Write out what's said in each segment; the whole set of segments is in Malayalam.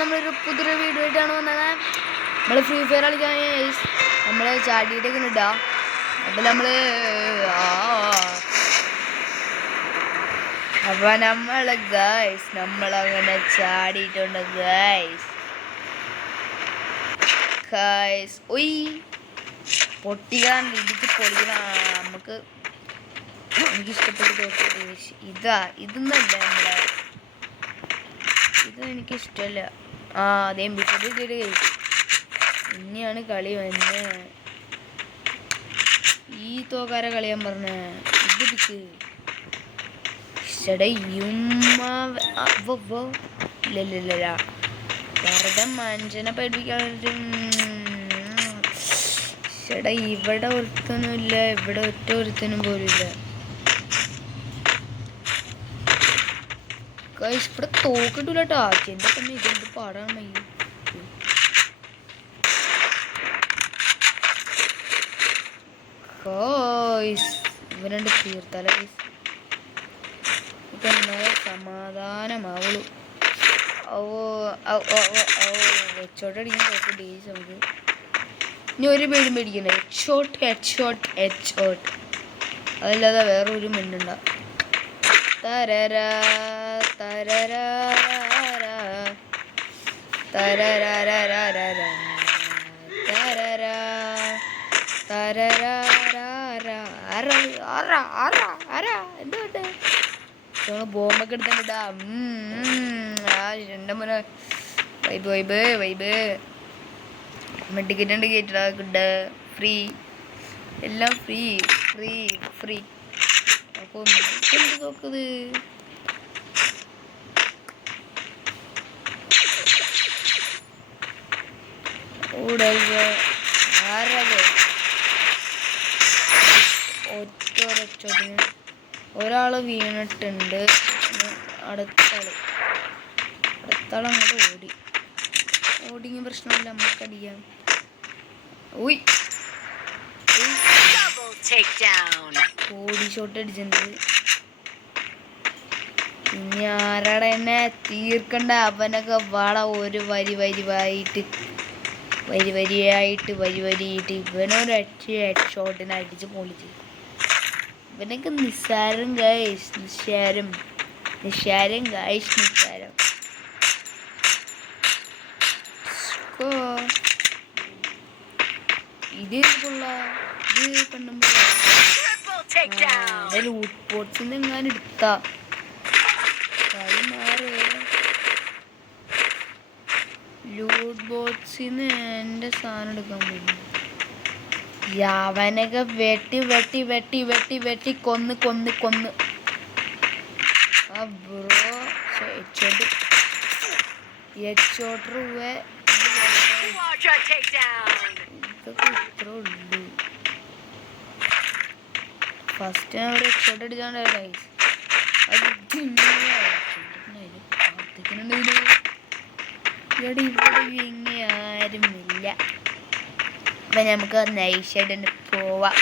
നമ്മളൊരു പുതിയൊരു വീഡിയോ ആയിട്ടാണ് വന്നത്. നമ്മൾ ഫ്രീ ഫയർ കളിക്കാൻ നമ്മൾ ചാടിയിട്ടൊക്കെ ഇടാം. അപ്പം നമ്മൾ ഗൈസ് നമ്മളങ്ങനെ ചാടിയിട്ടുണ്ട് ഗൈസ്. ഒയ് പൊട്ടിക്കാൻ ഇടിച്ച് പൊളിക്കണം. എനിക്കിഷ്ടപ്പെട്ടു ഇതൊന്നല്ല നമ്മളെ ഇത് എനിക്കിഷ്ടമല്ല. അതേ ബിസ്ക്കറ്റ് കഴിച്ചു. ഇനിയാണ് കളി വന്ന് ഈ തോക്കാരെ കളിയാൻ പറഞ്ഞ ഇത് പിക്ക് ഇല്ലല്ല വെറുതെ മനുഷ്യനെ പഠിപ്പിക്കാൻ. ചേട്ടാ ഇവിടെ ഒരുത്തനും ഇല്ല, ഇവിടെ ഒറ്റ ഒരുത്തനും പോലും ഇല്ല. ഇവിടെ തോക്കിട്ടില്ല കേട്ടോ. ആക്കിൻ്റെ തന്നെ ഇതെന്ത് പാടാണ് മയ്യ. ഇവരണ്ട് തീർത്താല ഇപ്പൊ എന്നാലേ സമാധാനമാവുള്ളൂ. വെച്ചോട്ടടിക്കാൻ കുഴപ്പം ഡേയ്സ് നമുക്ക് ഇനി ഒരു പേരും പേടിക്കണ്ട. ഹെഡ് അതല്ലാതെ വേറെ ഒരു മിന്നുണ്ട. തരരാ തരരാ തരരാ എന്തുകൊണ്ട് ബോംബൊക്കെ എടുത്തിട്ടാ. എൻ്റെ മുന്നേ വൈബ് ടിക്കറ്റ് ഉണ്ട് കയറ്റാ കിട്ടുക. ഫ്രീ എല്ലാം ഫ്രീ. അപ്പോൾ എന്ത് നോക്കുന്നത് ഒറ്റൊരച്ചോട്ടിന് ഒരാള് വീണിട്ടുണ്ട്. അടുത്താള് അങ്ങോട്ട് ഓടിങ്ങ പ്രശ്നമില്ല, നമുക്കടിക്കാം. ഓടി ഷോട്ട് അടിച്ചിട്ടുണ്ട്. ഇനി ആരാടെ എന്നെ തീർക്കണ്ട. അവനൊക്കെ വള ഒരു വരിയായിട്ട് ഇവനൊരു ഹെഡ് ഷോട്ടിനെ അടിച്ച് പൊളിച്ച്. ഇവനൊക്കെ നിസ്സാരം ഗൈസ്, നിസ്സാരം. ഇത് ലൂട്ട് ബോക്സിന്ന് എങ്ങാനും എടുത്താ കളി മാറ്. ലൂട്ട് ബോക്സിന്ന് എൻ്റെ സാധനം എടുക്കാൻ പോകുന്നു. അവനൊക്കെ വെട്ടി കൊന്ന്. ആ ബ്രോ ഹെഡ്ഷോട്ട് ഇതൊക്കെ ഇത്ര ഉള്ളൂ. ഫസ്റ്റ് ഞാൻ ഒരു ഹെഡ്ഷോട്ട് അടിച്ചാണ്ട് ഇവിടെ ആരുമില്ല. അപ്പൊ നമുക്ക് നൈസായിട്ട് തന്നെ പോവാം.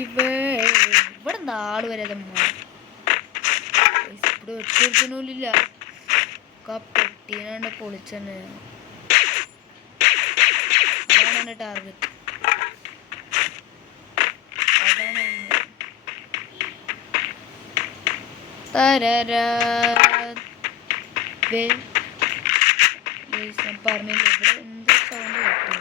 ഇവിടെ നാള് വരെ ഇവിടെ ഒറ്റൊരുത്തനുമില്ല. പെട്ടീനാണ്ട് പൊളിച്ചെന്നെ. അതാണ് എൻ്റെ ടാർഗറ്റ്. പറഞ്ഞില്ല ഇവിടെ എന്ത് സൗണ്ട് കിട്ടും.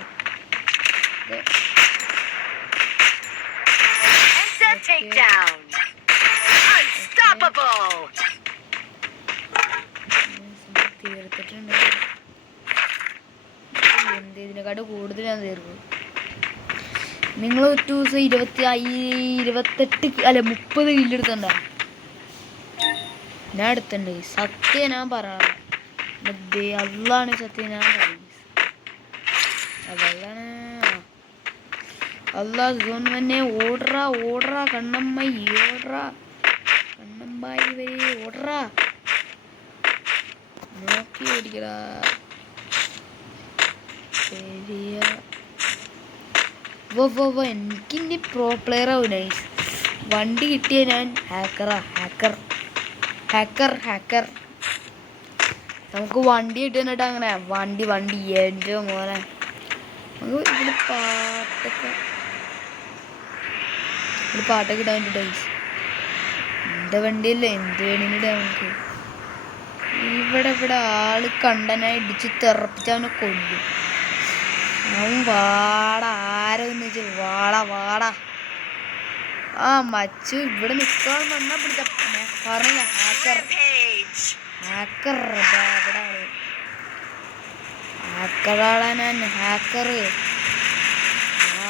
തീർത്തിട്ടുണ്ട്. ഇതിനെക്കാട്ട് കൂടുതൽ ഞാൻ തീർക്കും. നിങ്ങൾ ഒരു ദിവസം 30 കില്ലെടുത്തണ്ട. ഞാൻ എടുത്തിട്ടുണ്ട്. സത്യം ഞാൻ പറയണം. അതാണ് സത്യം ഞാൻ പറയുന്നത്. അതല്ലാണ് അതൊന്നും തന്നെ. ഓടറാ കണ്ണമ്മായി വരെ ഓടറാ. നോക്കി ഓടിക്കടാ. ശരിയാ. എനിക്കിനി പ്രോ പ്ലെയർ ആവും. നൈസ് വണ്ടി കിട്ടിയ ഞാൻ ഹാക്കർ. നമുക്ക് വണ്ടി കിട്ടുന്നിട്ട് അങ്ങനെ വണ്ടി എൻ്റെ മോനെ നമുക്ക് ഇതിൽ പാട്ടൊക്കെ ഇടാൻ വേണ്ടിട്ട് എൻ്റെ വണ്ടിയല്ലേ എന്ത് വേണിടാ നമുക്ക്. ഇവിടെ ആള് കണ്ടനായി ഇടിച്ച് തെറപ്പിച്ച് അവനെ കൊല്ലും. അവൻ വാടാ ആരെന്ന് വെച്ച് വാടാ. ആ മച്ചു ഇവിടെ നിൽക്കാൻ വന്നാ പിടിച്ച പറഞ്ഞില്ല ഹാക്കർ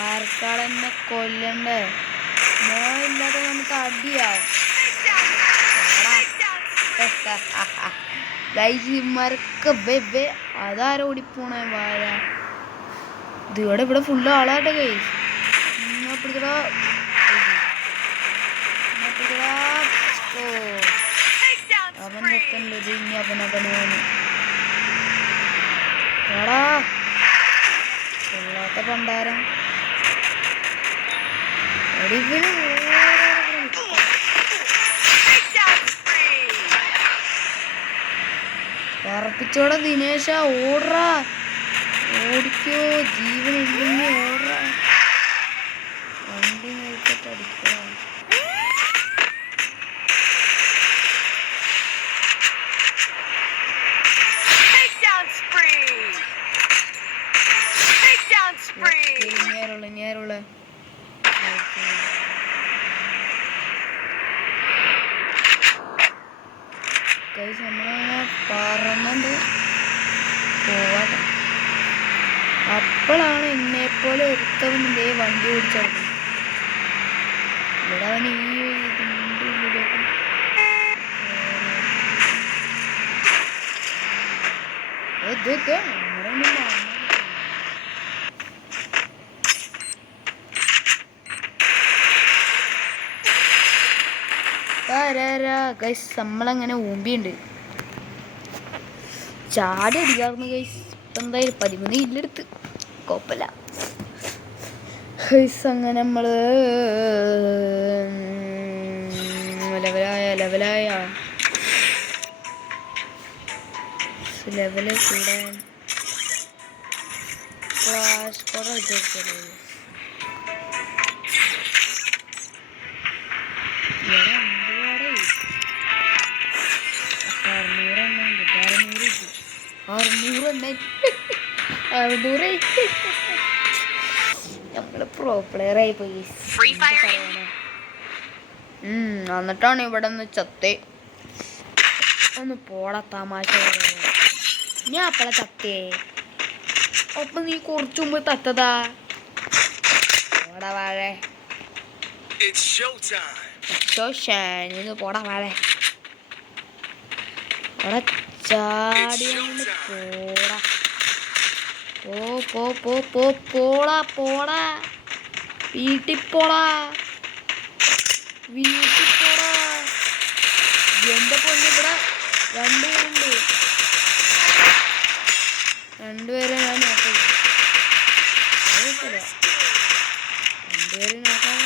ആർക്കാളെന്നെ കൊല്ലണ്ടേ. മോയില്ലാതെ നമുക്ക് അടിയാവും. ഗൈസിമാരൊക്കെ അതാരോ ഓടിപ്പോണേ വാഴ. ഇവിടെ ഫുള്ള് ആളാട്ടെ ഗൈസ്. പിടിക്കടാ അവൻ നിൽക്കണ്ടത് ഇനി അവനവന് എടാ കൊള്ളാത്ത പണ്ടാരം എടിവിന് പറപ്പിച്ചോടെ ദിനേശ ഓടറാ. ഓടിക്കോ ജീവനില്ലെങ്കിൽ ഓടറാ. വണ്ടി നേരിട്ട് അടിക്കുക. നേരുള്ള നമ്മളങ്ങനെ പറഞ്ഞത് പോവാട്ടെ. അപ്പോഴാണ് എന്നെപ്പോലെ ഒരുത്തവൻ ഇതേ വണ്ടി ഓടിച്ചെടുക്കുന്നത്. ഇവിടെ അവൻ ഈ ഇതിൻ്റെ ഉള്ളിലേക്ക് ഗൈസ് നമ്മളങ്ങനെ ഊമ്പിയുണ്ട്. ചാടി അടിക്കാറുണ്ട് ഗൈസ്. ഇപ്പം എന്തായാലും 13 കില്ലെടുത്ത് കുഴപ്പമില്ല ഗൈസ്. അങ്ങനെ നമ്മള് ലെവല് കൂടാൻ ക്ലാഷ് കോഡ് വെച്ചത്. നമ്മള് പ്രോ പ്ലെയർ ആയി പോയി. എന്നിട്ടാണ് ഇവിടെ നിന്ന് ചത്തേ. ഒന്ന് പോടാ തമാശ. ഞാൻ അപ്പളെ ചത്തേ. ഒപ്പം നീ കുറച്ചു മുമ്പ് തത്തതാ. പോടാ വാഴേ. പോടാ വാഴേ. അവിടെ ചാടിയോണ്ട് പോടാ. പോടാ വീട്ടിൽ പോടാ. എന്റെ പൊന്ന് ഇവിടെ രണ്ടുപേരെ ഞാൻ നോക്കാം. രണ്ടുപേരെ നോക്കാൻ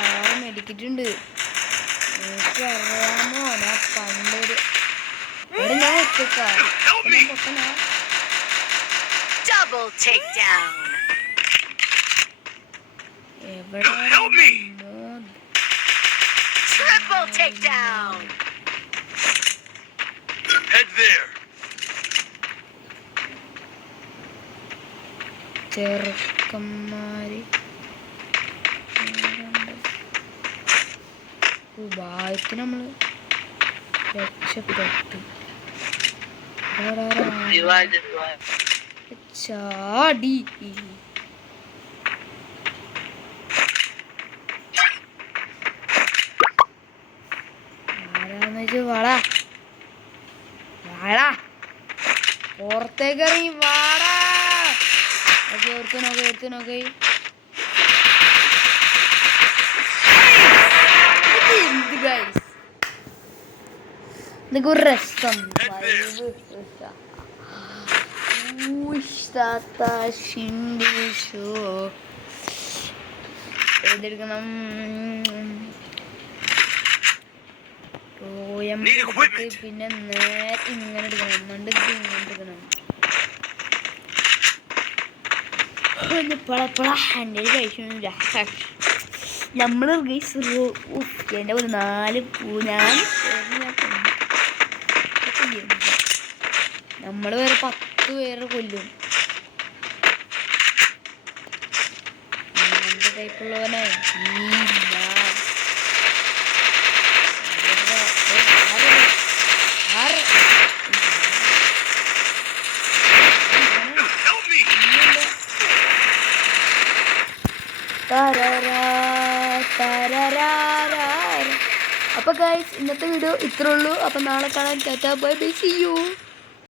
ആറ് മെഡിക്കിട്ടുണ്ട്. എനിക്ക് അറിയാമോ ഞാൻ പണ്ടൊരു ഇവിടെ ഞാൻ ഒറ്റക്കാ പൊട്ടനാ. എവിടെ ചെറുക്കന്മാര് ഭാഗ്യത്തിന് നമ്മള് രക്ഷപ്പെട്ടു. ചാടി ആരാന്ന് വെച്ച് വാടാ പുറത്തേക്കറിയും വാടാ. എടുത്ത് നോക്കേ എന്ത് ഗൈസ് ഇതൊക്കെ ഒരു രസം. ഏതെടുക്കണം? പിന്നെ നേരെ ഇങ്ങനെ എടുക്കണം. എന്നിട്ട് ഇങ്ങനെ എടുക്കണം. എൻ്റെ കഴിച്ചൊന്നുമില്ല. നമ്മൾ എൻ്റെ ഒരു 4 ഞാൻ നമ്മൾ വേറെ 10 പേരെ കൊല്ലും. അങ്ങനത്തെ ടൈപ്പുള്ളവനെ അപ്പോൾ ഗൈസ് ഇന്നത്തെ വീഡിയോ ഇത്രേ ഉള്ളൂ. അപ്പോൾ നാളെ കാണാൻ. Tata bye bye, see U.